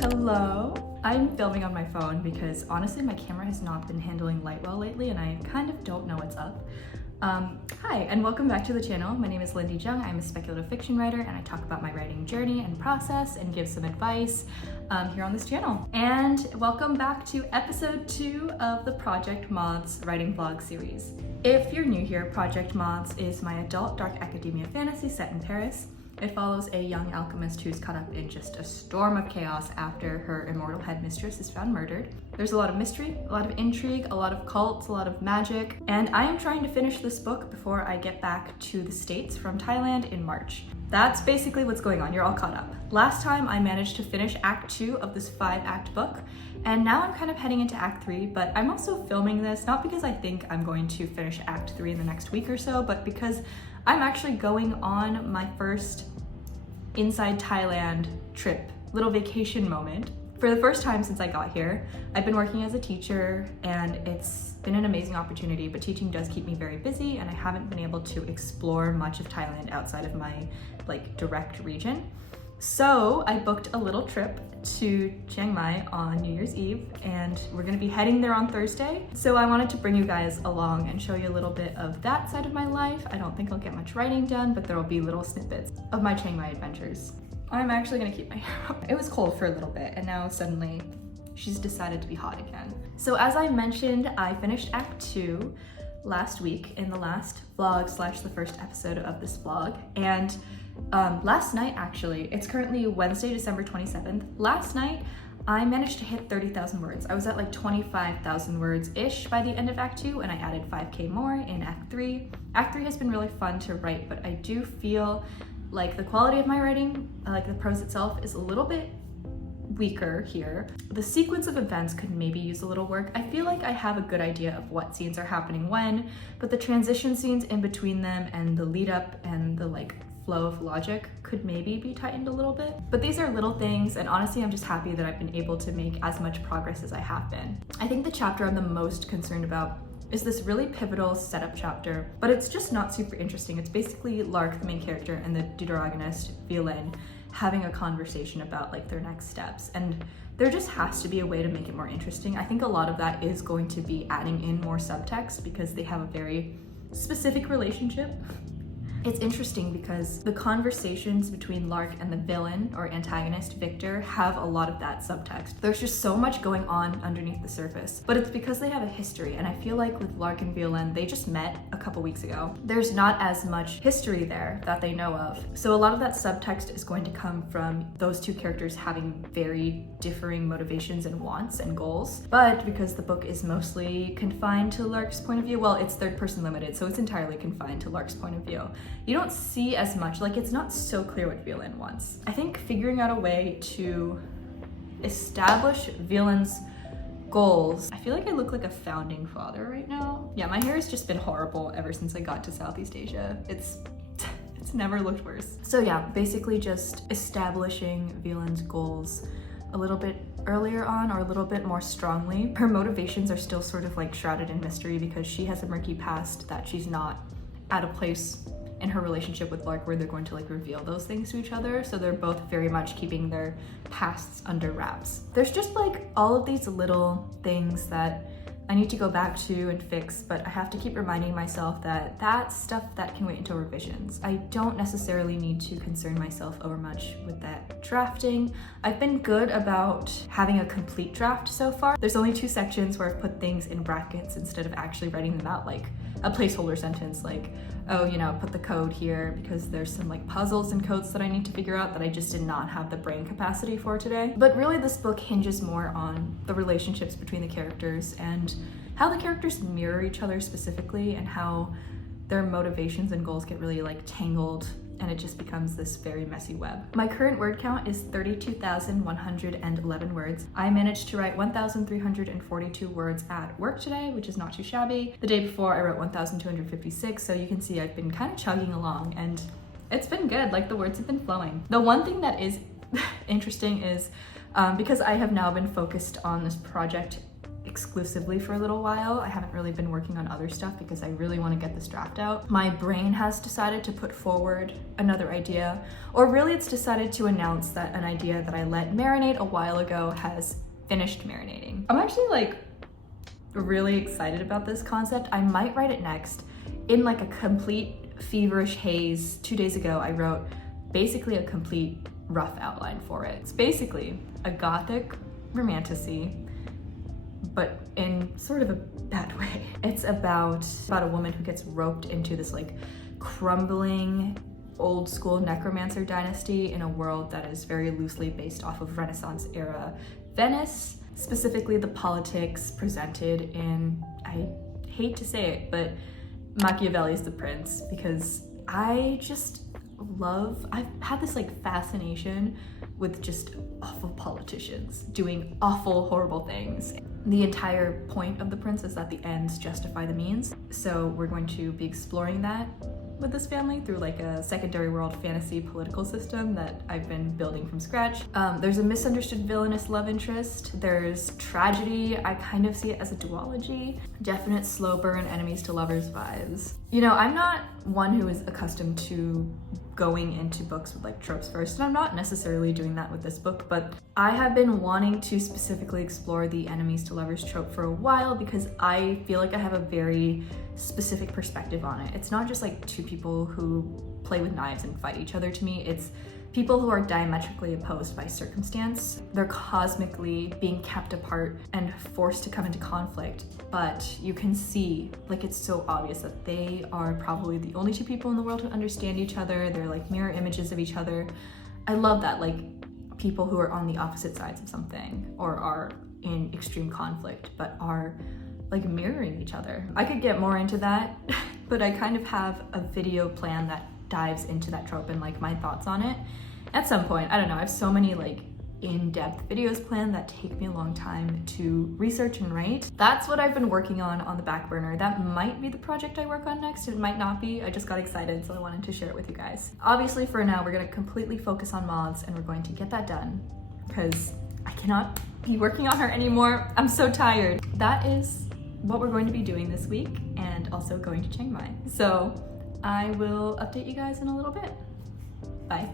Hello. I'm filming on my phone because honestly my camera has not been handling light well lately and I kind of don't know what's up. Hi and welcome back to the channel. My name is Lindy Jung. I'm a speculative fiction writer and I talk about my writing journey and process and give some advice here on this channel. And welcome back to episode 2 of the Project Moths writing vlog series. If you're new here, Project Moths is my adult dark academia fantasy set in Paris. It follows a young alchemist who's caught up in just a storm of chaos after her immortal headmistress is found murdered. There's a lot of mystery, a lot of intrigue, a lot of cults, a lot of magic, and I am trying to finish this book before I get back to the States from Thailand in March. That's basically what's going on. You're all caught up. Last time I managed to finish Act 2 of this 5-act book, and now I'm kind of heading into Act 3, but I'm also filming this not because I think I'm going to finish Act 3 in the next week or so, but because I'm actually going on my first inside Thailand trip, little vacation moment. For the first time since I got here, I've been working as a teacher and it's been an amazing opportunity, but teaching does keep me very busy and I haven't been able to explore much of Thailand outside of my direct region. So I booked a little trip to Chiang Mai on New Year's Eve and we're gonna be heading there on Thursday. So I wanted to bring you guys along and show you a little bit of that side of my life. I don't think I'll get much writing done, but there'll be little snippets of my Chiang Mai adventures. I'm actually gonna keep my hair up. It was cold for a little bit and now suddenly she's decided to be hot again. So as I mentioned, I finished Act 2 last week in the last vlog / the first episode of this vlog. And last night, actually, it's currently Wednesday, December 27th. Last night, I managed to hit 30,000 words. I was at like 25,000 words-ish by the end of Act 2, and I added 5K more in Act 3. Act 3 has been really fun to write, but I do feel like the quality of my writing, like the prose itself, is a little bit weaker here. The sequence of events could maybe use a little work. I feel like I have a good idea of what scenes are happening when, but the transition scenes in between them and the lead up and the flow of logic could maybe be tightened a little bit. But these are little things, and honestly I'm just happy that I've been able to make as much progress as I have been. I think the chapter I'm the most concerned about is this really pivotal setup chapter, but it's just not super interesting. It's basically Lark, the main character, and the deuteragonist, Violaine, having a conversation about their next steps, and there just has to be a way to make it more interesting. I think a lot of that is going to be adding in more subtext because they have a very specific relationship. It's interesting because the conversations between Lark and the villain or antagonist, Victor, have a lot of that subtext. There's just so much going on underneath the surface, but it's because they have a history, and I feel like with Lark and Violaine, they just met a couple weeks ago. There's not as much history there that they know of, so a lot of that subtext is going to come from those two characters having very differing motivations and wants and goals. But because the book is mostly confined to Lark's point of view, well, it's third person limited, so it's entirely confined to Lark's point of view. You don't see as much, it's not so clear what Violaine wants. I think figuring out a way to establish Violaine's goals. I feel like I look like a founding father right now. Yeah, my hair has just been horrible ever since I got to Southeast Asia. It's never looked worse. So yeah, basically just establishing Violaine's goals a little bit earlier on or a little bit more strongly. Her motivations are still sort of shrouded in mystery because she has a murky past that she's not at a place in her relationship with Lark where they're going to reveal those things to each other, so they're both very much keeping their pasts under wraps. There's just all of these little things that I need to go back to and fix, but I have to keep reminding myself that that's stuff that can wait until revisions. I don't necessarily need to concern myself over much with that drafting. I've been good about having a complete draft so far. There's only 2 sections where I've put things in brackets instead of actually writing them out like a placeholder sentence, oh, put the code here because there's some puzzles and codes that I need to figure out that I just did not have the brain capacity for today. But really this book hinges more on the relationships between the characters and how the characters mirror each other specifically and how their motivations and goals get really tangled and it just becomes this very messy web. My current word count is 32,111 words. I managed to write 1,342 words at work today, which is not too shabby. The day before I wrote 1,256, so you can see I've been kind of chugging along and it's been good, the words have been flowing. The one thing that is interesting is because I have now been focused on this project exclusively for a little while. I haven't really been working on other stuff because I really want to get this draft out. My brain has decided to put forward another idea, or really it's decided to announce that an idea that I let marinate a while ago has finished marinating. I'm actually like really excited about this concept. I might write it next. In like a complete feverish haze 2 days ago, I wrote basically a complete rough outline for it. It's basically a gothic romantasy, but in sort of a bad way. It's about a woman who gets roped into this like crumbling old school necromancer dynasty in a world that is very loosely based off of Renaissance era Venice, specifically the politics presented in, I hate to say it, but Machiavelli's the prince, because I've had this like fascination with just awful politicians doing awful, horrible things. The entire point of The Prince is that the ends justify the means. So we're going to be exploring that with this family through like a secondary world fantasy political system that I've been building from scratch. There's a misunderstood villainous love interest. There's tragedy. I kind of see it as a duology. Definite slow burn enemies to lovers vibes. You know, I'm not one who is accustomed to going into books with like tropes first, and I'm not necessarily doing that with this book, but I have been wanting to specifically explore the enemies to lovers trope for a while because I feel like I have a very specific perspective on it. It's not just like two people who play with knives and fight each other to me. It's people who are diametrically opposed by circumstance. They're cosmically being kept apart and forced to come into conflict, but you can see, like, it's so obvious that they are probably the only two people in the world who understand each other. They're like mirror images of each other. I love that, like, people who are on the opposite sides of something or are in extreme conflict but are like mirroring each other. I could get more into that, but I kind of have a video plan that dives into that trope and like my thoughts on it at some point. I don't know, I have so many like in-depth videos planned that take me a long time to research and write. That's what I've been working on the back burner. That might be the project I work on next. It might not be. I just got excited, so I wanted to share it with you guys. Obviously for now, we're gonna completely focus on Moths and we're going to get that done because I cannot be working on her anymore. I'm so tired. That is what we're going to be doing this week and also going to Chiang Mai. So I will update you guys in a little bit. Bye.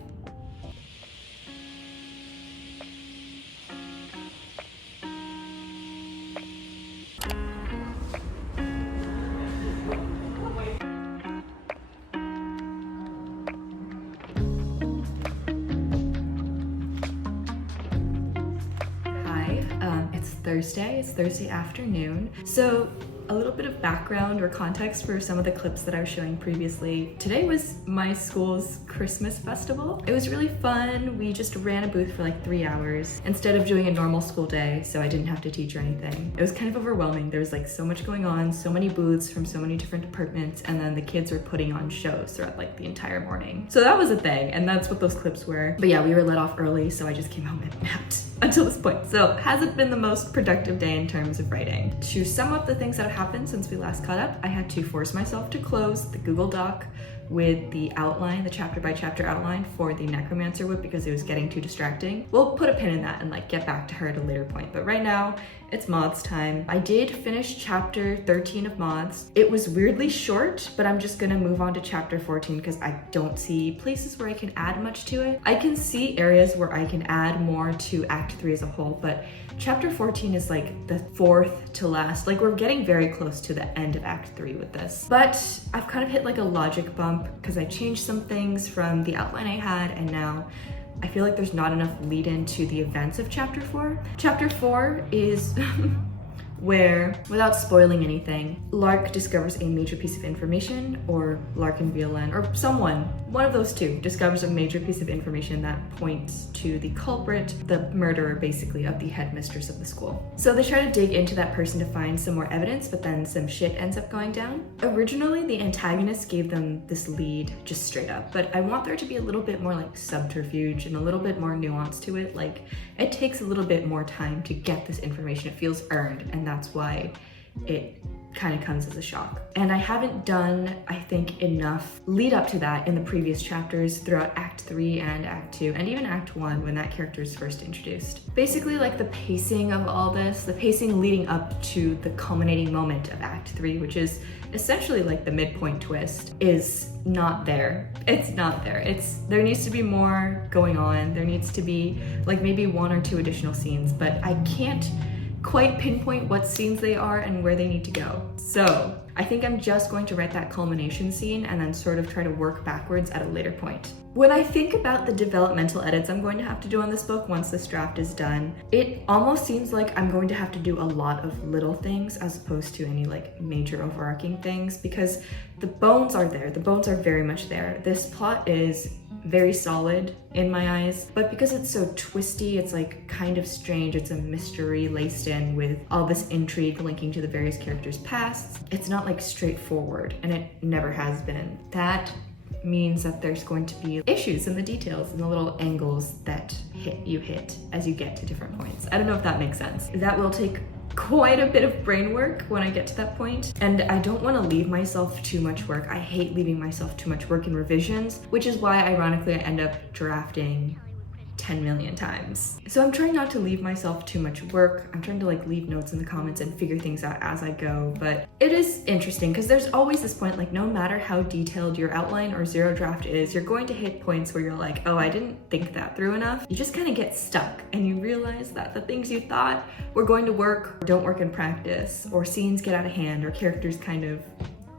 It's Thursday afternoon. So a little bit of background or context for some of the clips that I was showing previously. Today was my school's Christmas festival. It was really fun. We just ran a booth for like 3 hours instead of doing a normal school day, so I didn't have to teach or anything. It was kind of overwhelming. There was like so much going on, so many booths from so many different departments, and then the kids were putting on shows throughout like the entire morning. So that was a thing, and that's what those clips were. But yeah, we were let off early, so I just came home and napped until this point. So hasn't been the most productive day in terms of writing. To sum up the things that have happened since we last caught up, I had to force myself to close the Google Doc with the outline, the chapter by chapter outline for the necromancer whip because it was getting too distracting. We'll put a pin in that and like get back to her at a later point, but right now it's Moths time. I did finish chapter 13 of Moths. It was weirdly short, but I'm just gonna move on to chapter 14 because I don't see places where I can add much to it. I can see areas where I can add more to Act 3 as a whole, but chapter 14 is like the fourth to last. Like we're getting very close to the end of Act 3 with this. But I've kind of hit like a logic bump because I changed some things from the outline I had, and now I feel like there's not enough lead in to the events of chapter 4. Chapter 4 is where, without spoiling anything, Lark discovers a major piece of information, or Lark and Violaine, or someone, one of those two, discovers a major piece of information that points to the culprit, the murderer basically, of the headmistress of the school. So they try to dig into that person to find some more evidence, but then some shit ends up going down. Originally, the antagonist gave them this lead just straight up, but I want there to be a little bit more like subterfuge and a little bit more nuance to it. Like, it takes a little bit more time to get this information. It feels earned, and that's why it kind of comes as a shock. And I haven't done, I think, enough lead up to that in the previous chapters throughout Act 3 and Act 2 and even Act 1 when that character is first introduced. Basically, like the pacing of all this, the pacing leading up to the culminating moment of Act 3, which is essentially like the midpoint twist, is not there. It's not there. There needs to be more going on. There needs to be like maybe 1 or 2 additional scenes, but I can't quite pinpoint what scenes they are and where they need to go. So I think I'm just going to write that culmination scene and then sort of try to work backwards at a later point. When I think about the developmental edits I'm going to have to do on this book once this draft is done, it almost seems like I'm going to have to do a lot of little things as opposed to any like major overarching things, because the bones are there. The bones are very much there. This plot is very solid in my eyes, but because it's so twisty, it's like kind of strange. It's a mystery laced in with all this intrigue linking to the various characters' pasts. It's not like straightforward, and it never has been. That means that there's going to be issues in the details and the little angles that you hit as you get to different points. I don't know if that makes sense. That will take quite a bit of brain work when I get to that point, and I don't want to leave myself too much work. I hate leaving myself too much work in revisions, which is why ironically I end up drafting 10 million times. So I'm trying not to leave myself too much work. I'm trying to like leave notes in the comments and figure things out as I go, but it is interesting because there's always this point, like no matter how detailed your outline or zero draft is, you're going to hit points where you're like, oh, I didn't think that through enough. You just kind of get stuck and you realize that the things you thought were going to work don't work in practice, or scenes get out of hand, or characters kind of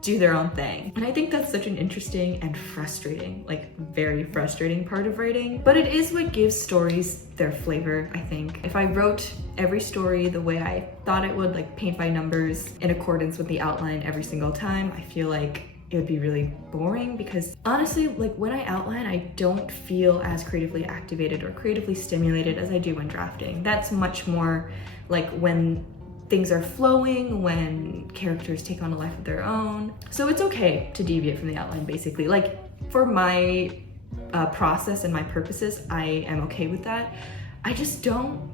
do their own thing. And I think that's such an interesting and frustrating, like very frustrating part of writing, but it is what gives stories their flavor, I think. If I wrote every story the way I thought it would, like paint by numbers in accordance with the outline every single time, I feel like it would be really boring, because honestly, like when I outline, I don't feel as creatively activated or creatively stimulated as I do when drafting. That's much more like when things are flowing, when characters take on a life of their own. So it's okay to deviate from the outline, basically. Like for my process and my purposes, I am okay with that. I just don't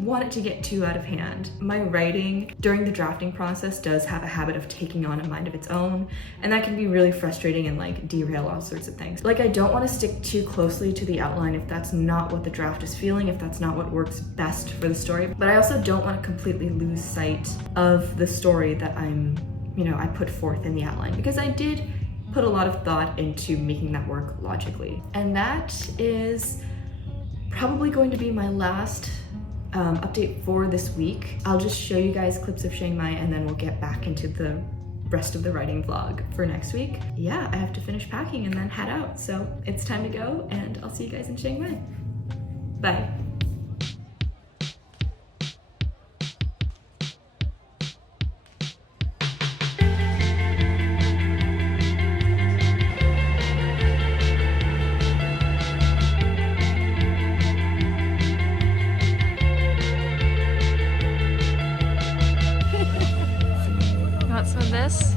want it to get too out of hand. My writing during the drafting process does have a habit of taking on a mind of its own, and that can be really frustrating and like derail all sorts of things. Like I don't want to stick too closely to the outline if that's not what the draft is feeling, if that's not what works best for the story, but I also don't want to completely lose sight of the story that I put forth in the outline, because I did put a lot of thought into making that work logically. And that is probably going to be my last update for this week. I'll just show you guys clips of Chiang Mai and then we'll get back into the rest of the writing vlog for next week. Yeah, I have to finish packing and then head out. So it's time to go, and I'll see you guys in Chiang Mai. Bye. What's with this?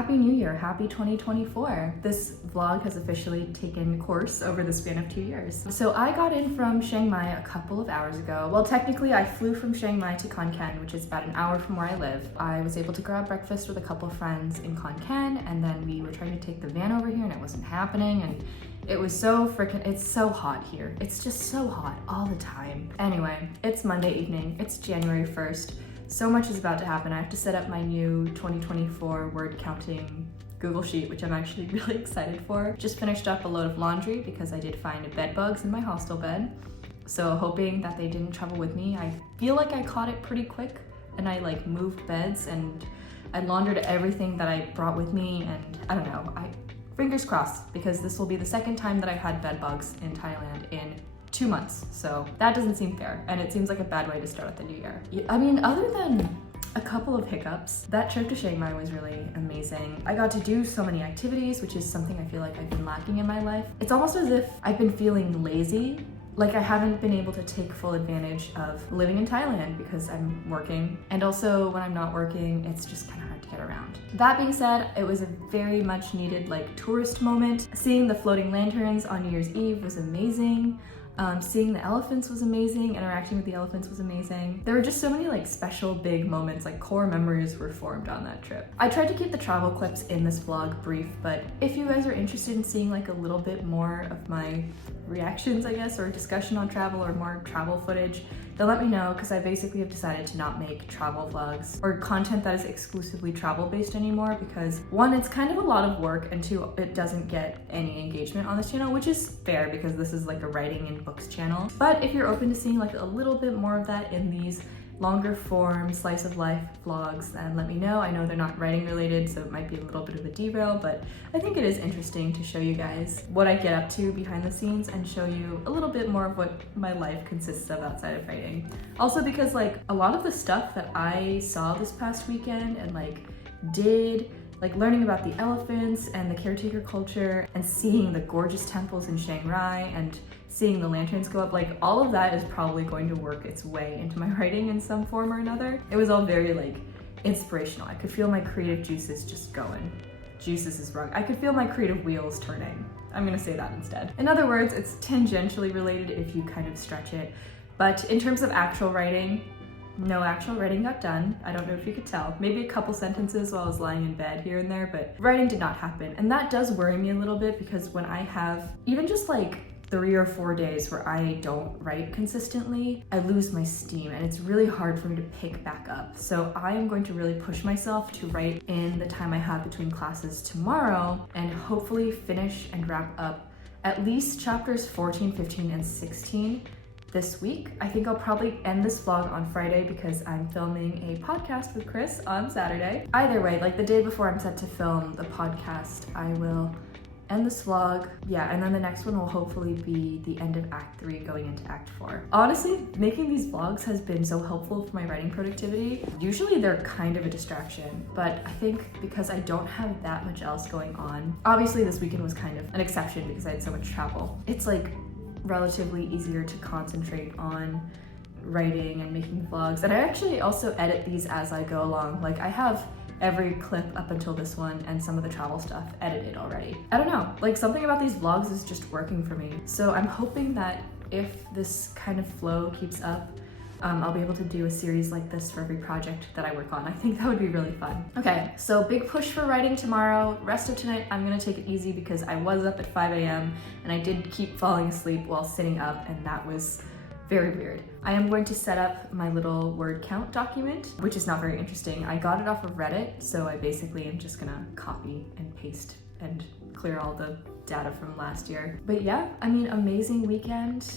Happy New Year, happy 2024. This vlog has officially taken course over the span of 2 years. So I got in from Chiang Mai a couple of hours ago. Well, technically I flew from Chiang Mai to Khon Kaen, which is about an hour from where I live. I was able to grab breakfast with a couple of friends in Khon Kaen, and then we were trying to take the van over here and it wasn't happening, and it was it's so hot here. It's just so hot all the time. Anyway, it's Monday evening, it's January 1st. So much is about to happen. I have to set up my new 2024 word counting Google Sheet, which I'm actually really excited for. Just finished up a load of laundry because I did find bed bugs in my hostel bed. So hoping that they didn't travel with me. I feel like I caught it pretty quick, and I like moved beds and I laundered everything that I brought with me, and I don't know, fingers crossed, because this will be the second time that I've had bed bugs in Thailand in 2 months, so that doesn't seem fair, and it seems like a bad way to start out the new year. I mean, other than a couple of hiccups, that trip to Chiang Mai was really amazing. I got to do so many activities, which is something I feel like I've been lacking in my life. It's almost as if I've been feeling lazy, like I haven't been able to take full advantage of living in Thailand because I'm working, and also when I'm not working, it's just kind of hard to get around. That being said, it was a very much needed like tourist moment. Seeing the floating lanterns on New Year's Eve was amazing. Seeing the elephants was amazing, interacting with the elephants was amazing. There were just so many like special big moments, like core memories were formed on that trip. I tried to keep the travel clips in this vlog brief, but if you guys are interested in seeing like a little bit more of my reactions, I guess, or discussion on travel or more travel footage, then let me know, because I basically have decided to not make travel vlogs or content that is exclusively travel based anymore, because one, it's kind of a lot of work, and two, it doesn't get any engagement on this channel, which is fair because this is like a writing and books channel. But if you're open to seeing like a little bit more of that in these longer form slice of life vlogs, then let me know. I know they're not writing related, so it might be a little bit of a derail, but I think it is interesting to show you guys what I get up to behind the scenes and show you a little bit more of what my life consists of outside of writing. Also because like a lot of the stuff that I saw this past weekend and like did, like learning about the elephants and the caretaker culture and seeing the gorgeous temples in Chiang Rai and seeing the lanterns go up, like all of that is probably going to work its way into my writing in some form or another. It was all very like inspirational. I could feel my creative juices just going. Juices is wrong. I could feel my creative wheels turning. I'm gonna say that instead. In other words, it's tangentially related if you kind of stretch it. But in terms of actual writing, no actual writing got done. I don't know if you could tell. Maybe a couple sentences while I was lying in bed here and there, but writing did not happen. And that does worry me a little bit, because when I have even just like 3 or 4 days where I don't write consistently, I lose my steam and it's really hard for me to pick back up. So I am going to really push myself to write in the time I have between classes tomorrow, and hopefully finish and wrap up at least chapters 14, 15, and 16 this week. I think I'll probably end this vlog on Friday because I'm filming a podcast with Chris on Saturday. Either way, like the day before I'm set to film the podcast, I will end this vlog. Yeah, and then the next one will hopefully be the end of Act 3 going into Act 4. Honestly, making these vlogs has been so helpful for my writing productivity. Usually they're kind of a distraction, but I think because I don't have that much else going on, obviously this weekend was kind of an exception because I had so much travel. It's like relatively easier to concentrate on writing and making vlogs. And I actually also edit these as I go along. Like I have every clip up until this one and some of the travel stuff edited already. I don't know, like something about these vlogs is just working for me. So I'm hoping that if this kind of flow keeps up, I'll be able to do a series like this for every project that I work on. I think that would be really fun. Okay, so big push for writing tomorrow. Rest of tonight, I'm gonna take it easy because I was up at 5 a.m. and I did keep falling asleep while sitting up, and that was very weird. I am going to set up my little word count document, which is not very interesting. I got it off of Reddit, so I basically am just gonna copy and paste and clear all the data from last year. But yeah, I mean, amazing weekend.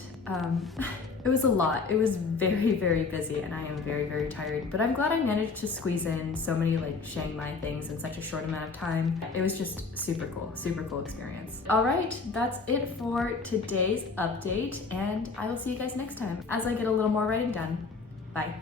It was a lot. It was very, very busy, and I am very, very tired, but I'm glad I managed to squeeze in so many like Chiang Mai things in such a short amount of time. It was just super cool experience. All right, that's it for today's update, and I will see you guys next time as I get a little more writing done. Bye.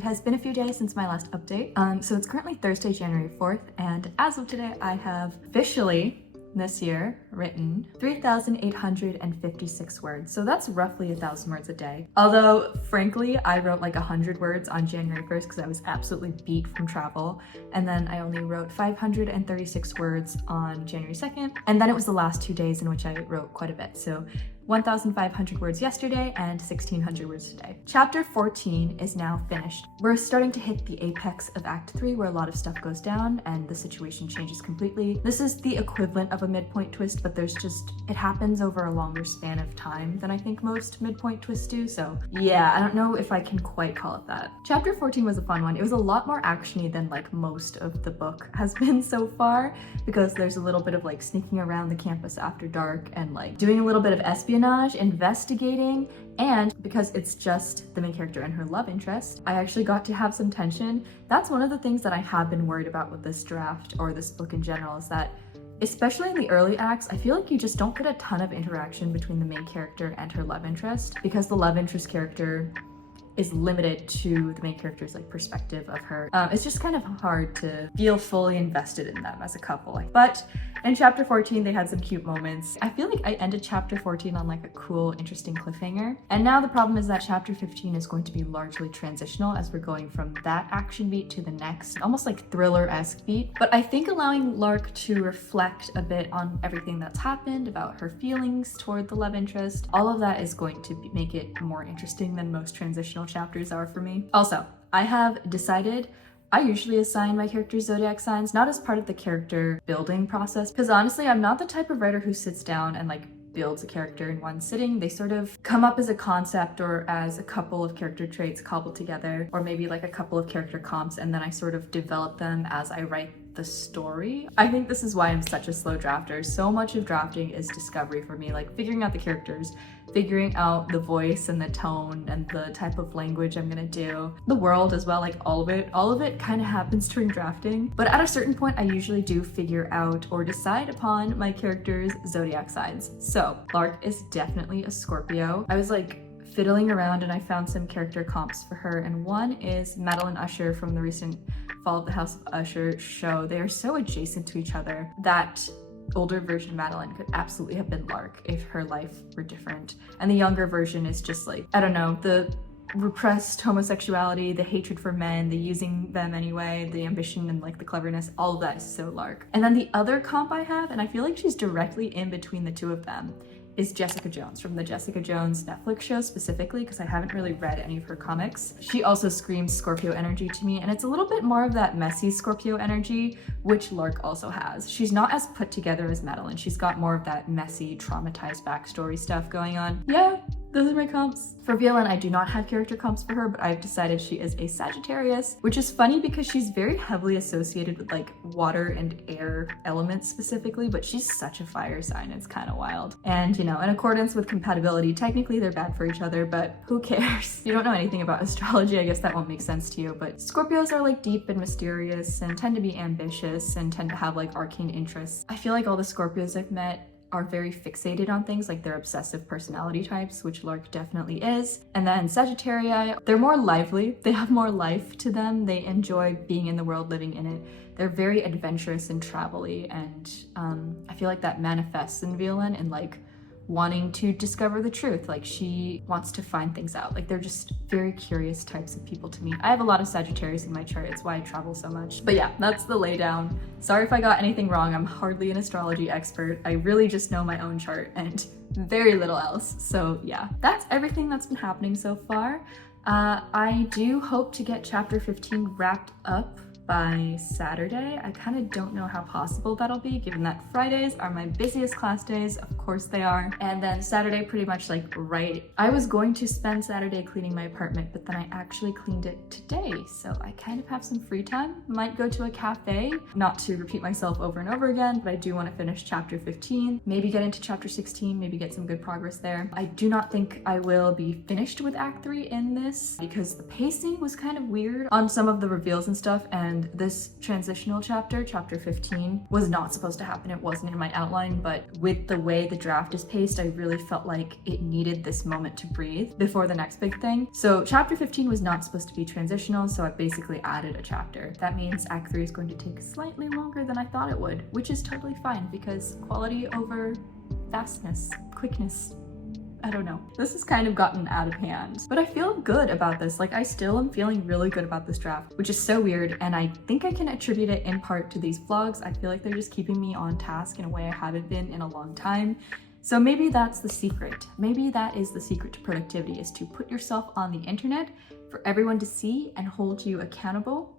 It has been a few days since my last update. So it's currently Thursday, January 4th, and as of today, I have officially this year written 3,856 words. So that's roughly 1,000 words a day. Although, frankly, I wrote like 100 words on January 1st because I was absolutely beat from travel. And then I only wrote 536 words on January 2nd. And then it was the last 2 days in which I wrote quite a bit. So 1,500 words yesterday and 1,600 words today. Chapter 14 is now finished. We're starting to hit the apex of Act 3 where a lot of stuff goes down and the situation changes completely. This is the equivalent of a midpoint twist, but it happens over a longer span of time than I think most midpoint twists do. So yeah, I don't know if I can quite call it that. Chapter 14 was a fun one. It was a lot more actiony than like most of the book has been so far, because there's a little bit of like sneaking around the campus after dark and like doing a little bit of espionage, investigating, and because it's just the main character and her love interest, I actually got to have some tension. That's one of the things that I have been worried about with this draft, or this book in general, is that especially in the early acts, I feel like you just don't get a ton of interaction between the main character and her love interest, because the love interest character is limited to the main character's like perspective of her. It's just kind of hard to feel fully invested in them as a couple. But in chapter 14, they had some cute moments. I feel like I ended chapter 14 on like a cool, interesting cliffhanger. And now the problem is that chapter 15 is going to be largely transitional as we're going from that action beat to the next, almost like thriller-esque beat. But I think allowing Lark to reflect a bit on everything that's happened, about her feelings toward the love interest, all of that is going to make it more interesting than most transitional chapters are for me. Also, I have decided I usually assign my character's zodiac signs not as part of the character building process, because honestly, I'm not the type of writer who sits down and like builds a character in one sitting. They sort of come up as a concept or as a couple of character traits cobbled together, or maybe like a couple of character comps, and then I sort of develop them as I write the story. I think this is why I'm such a slow drafter. So much of drafting is discovery for me, like figuring out the characters, figuring out the voice and the tone and the type of language I'm gonna do, the world as well, like all of it kind of happens during drafting. But at a certain point, I usually do figure out or decide upon my character's zodiac signs. So Lark is definitely a Scorpio. I was like fiddling around and I found some character comps for her, and one is Madeline Usher from the recent Fall of the House of Usher show. They are so adjacent to each other that older version Madeline could absolutely have been Lark if her life were different. And the younger version is just like, I don't know, the repressed homosexuality, the hatred for men, the using them anyway, the ambition and like the cleverness, all of that is so Lark. And then the other comp I have, and I feel like she's directly in between the two of them, is Jessica Jones from the Jessica Jones Netflix show specifically, because I haven't really read any of her comics. She also screams Scorpio energy to me, and it's a little bit more of that messy Scorpio energy, which Lark also has. She's not as put together as Madeline. She's got more of that messy, traumatized backstory stuff going on. Yeah, those are my comps. For Violaine, I do not have character comps for her, but I've decided she is a Sagittarius, which is funny because she's very heavily associated with like water and air elements specifically, but she's such a fire sign, it's kind of wild. And you know, in accordance with compatibility, technically they're bad for each other, but who cares? If you don't know anything about astrology, I guess that won't make sense to you, but Scorpios are like deep and mysterious and tend to be ambitious and tend to have like arcane interests. I feel like all the Scorpios I've met are very fixated on things, like they're obsessive personality types, which Lark definitely is. And then Sagittarii, they're more lively, they have more life to them, they enjoy being in the world, living in it. They're very adventurous and travel-y, and I feel like that manifests in Violaine in like wanting to discover the truth. Like she wants to find things out. Like they're just very curious types of people to me. I have a lot of Sagittarius in my chart. It's why I travel so much. But yeah, that's the laydown. Sorry if I got anything wrong. I'm hardly an astrology expert. I really just know my own chart and very little else. So yeah, that's everything that's been happening so far. I do hope to get chapter 15 wrapped up by Saturday. I kind of don't know how possible that'll be, given that Fridays are my busiest class days. Of course they are. And then Saturday pretty much like I was going to spend Saturday cleaning my apartment, but then I actually cleaned it today. So I kind of have some free time. Might go to a cafe, not to repeat myself over and over again, but I do want to finish chapter 15, maybe get into chapter 16, maybe get some good progress there. I do not think I will be finished with Act 3 in this because the pacing was kind of weird on some of the reveals and stuff, and and this transitional chapter, chapter 15, was not supposed to happen. It wasn't in my outline, but with the way the draft is paced, I really felt like it needed this moment to breathe before the next big thing. So chapter 15 was not supposed to be transitional, so I basically added a chapter. That means Act 3 is going to take slightly longer than I thought it would, which is totally fine because quality over fastness, quickness. I don't know. This has kind of gotten out of hand, but I feel good about this. Like, I still am feeling really good about this draft, which is so weird, and I think I can attribute it in part to these vlogs. I feel like they're just keeping me on task in a way I haven't been in a long time. So maybe that's the secret. Maybe that is the secret to productivity, is to put yourself on the internet for everyone to see and hold you accountable.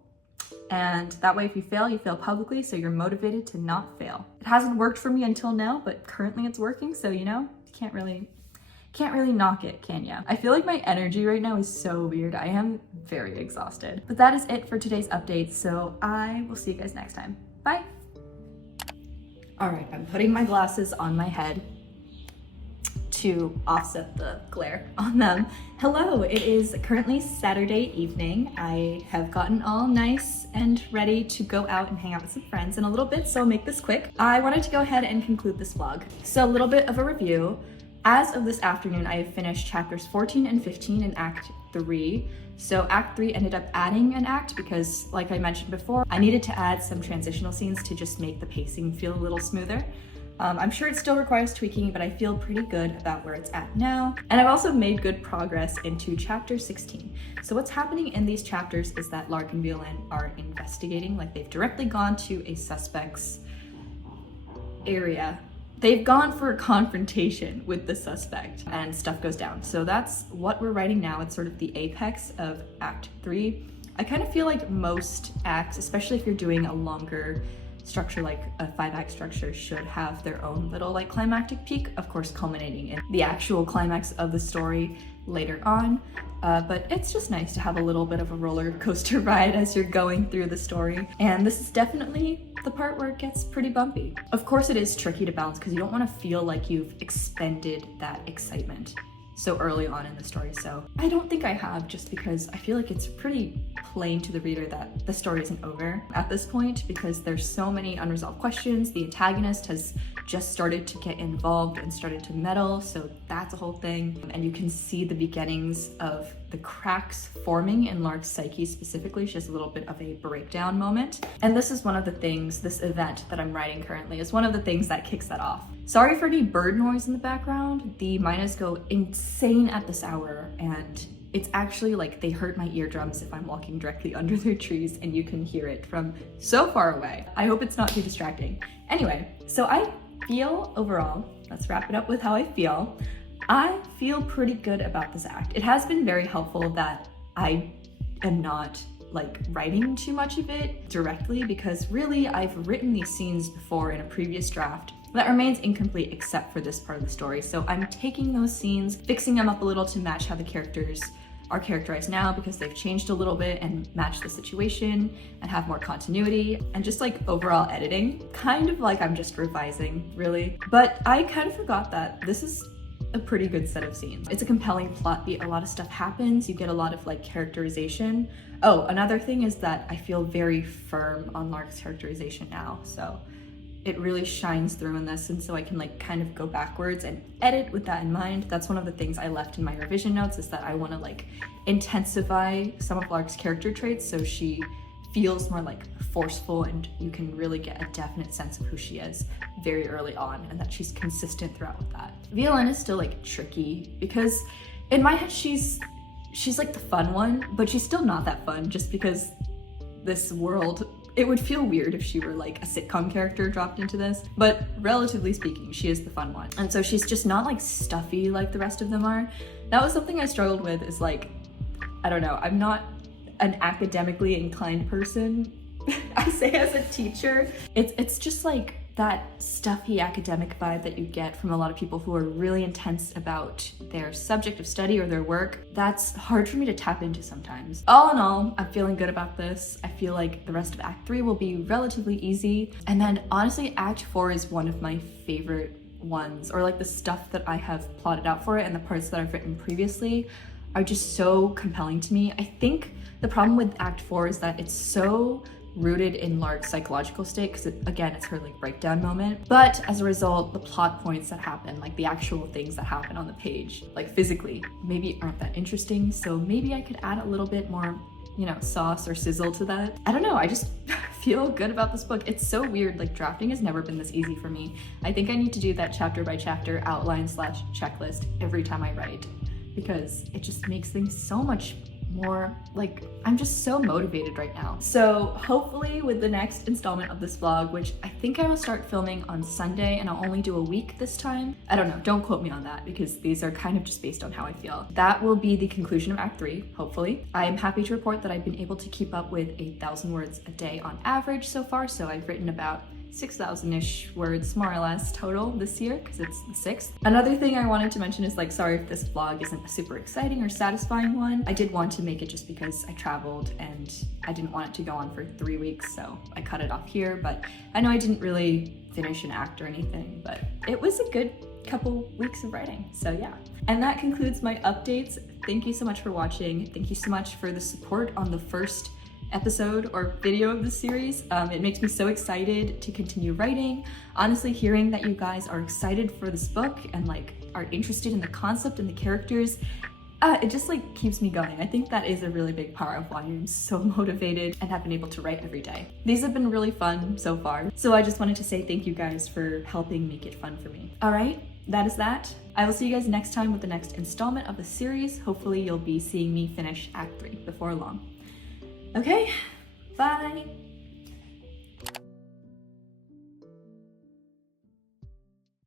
And that way, if you fail publicly, so you're motivated to not fail. It hasn't worked for me until now, but currently it's working, so you know, you can't really knock it, can ya? I feel like my energy right now is so weird. I am very exhausted. But that is it for today's update, so I will see you guys next time. Bye! Alright, I'm putting my glasses on my head to offset the glare on them. Hello, it is currently Saturday evening. I have gotten all nice and ready to go out and hang out with some friends in a little bit, so I'll make this quick. I wanted to go ahead and conclude this vlog. So a little bit of a review. As of this afternoon, I have finished chapters 14 and 15 in Act 3. So Act 3 ended up adding an act because, like I mentioned before, I needed to add some transitional scenes to just make the pacing feel a little smoother. I'm sure it still requires tweaking, but I feel pretty good about where it's at now. And I've also made good progress into chapter 16. So what's happening in these chapters is that Lark and Violaine are investigating, like they've directly gone to a suspect's area. They've gone for a confrontation with the suspect and stuff goes down. So that's what we're writing now. It's sort of the apex of Act 3. I kind of feel like most acts, especially if you're doing a longer structure like a 5-act structure, should have their own little like climactic peak, of course culminating in the actual climax of the story later on. But it's just nice to have a little bit of a roller coaster ride as you're going through the story. And this is definitely the part where it gets pretty bumpy. Of course it is tricky to balance because you don't want to feel like you've expended that excitement so early on in the story. So I don't think I have, just because I feel like it's pretty plain to the reader that the story isn't over at this point because there's so many unresolved questions. The antagonist has just started to get involved and started to meddle, so that's a whole thing. And you can see the beginnings of the cracks forming in Lark's psyche specifically. She has a little bit of a breakdown moment. And this is one of the things, this event that I'm writing currently is one of the things that kicks that off. Sorry for any bird noise in the background. The miners go insane at this hour, and it's actually like they hurt my eardrums if I'm walking directly under their trees and you can hear it from so far away. I hope it's not too distracting. Anyway, so I feel overall, let's wrap it up with how I feel. I feel pretty good about this act. It has been very helpful that I am not like writing too much of it directly, because really I've written these scenes before in a previous draft that remains incomplete except for this part of the story. So I'm taking those scenes, fixing them up a little to match how the characters are characterized now, because they've changed a little bit and match the situation and have more continuity, and just like overall editing, kind of like I'm just revising, really. But I kind of forgot that this is a pretty good set of scenes. It's a compelling plot beat, a lot of stuff happens, you get a lot of like characterization. Oh, another thing is that I feel very firm on Lark's characterization now, so it really shines through in this, and so I can like kind of go backwards and edit with that in mind. That's one of the things I left in my revision notes, is that I want to like intensify some of Lark's character traits so she feels more like forceful and you can really get a definite sense of who she is very early on, and that she's consistent throughout with that. Violaine is still like tricky because in my head she's like the fun one, but she's still not that fun, just because this world, it would feel weird if she were like a sitcom character dropped into this, but relatively speaking, she is the fun one. And so she's just not like stuffy like the rest of them are. That was something I struggled with, is like, I don't know, I'm not an academically inclined person. I say as a teacher, it's just like that stuffy academic vibe that you get from a lot of people who are really intense about their subject of study or their work. That's hard for me to tap into sometimes. All in all, I'm feeling good about this. I feel like the rest of Act 3 will be relatively easy. And then honestly, Act 4 is one of my favorite ones, or like the stuff that I have plotted out for it and the parts that I've written previously are just so compelling to me. I think the problem with Act 4 is that it's so rooted in Lark's psychological state, because again, it's her like breakdown moment. But as a result, the plot points that happen, like the actual things that happen on the page, like physically, maybe aren't that interesting. So maybe I could add a little bit more, you know, sauce or sizzle to that. I don't know, I just feel good about this book. It's so weird, like drafting has never been this easy for me. I think I need to do that chapter by chapter outline / checklist every time I write, because it just makes things so much more, like, I'm just so motivated right now. So hopefully with the next installment of this vlog, which I think I will start filming on Sunday, and I'll only do a week this time. I don't know, don't quote me on that, because these are kind of just based on how I feel. That will be the conclusion of Act 3, hopefully. I am happy to report that I've been able to keep up with 8,000 words a day on average so far, so I've written about 6,000-ish words more or less total this year, because it's the 6th. Another thing I wanted to mention is, like, sorry if this vlog isn't a super exciting or satisfying one. I did want to make it just because I traveled and I didn't want it to go on for 3 weeks, so I cut it off here. But I know I didn't really finish an act or anything, but it was a good couple weeks of writing, so yeah. And that concludes my updates. Thank you so much for watching. Thank you so much for the support on the first episode or video of the series. It makes me so excited to continue writing. Honestly, hearing that you guys are excited for this book and like are interested in the concept and the characters, it just like keeps me going. I think that is a really big part of why I'm so motivated and have been able to write every day. These have been really fun so far, so I just wanted to say thank you guys for helping make it fun for me. All right, that is that. I will see you guys next time with the next installment of the series. Hopefully you'll be seeing me finish Act 3 before long. Okay, bye.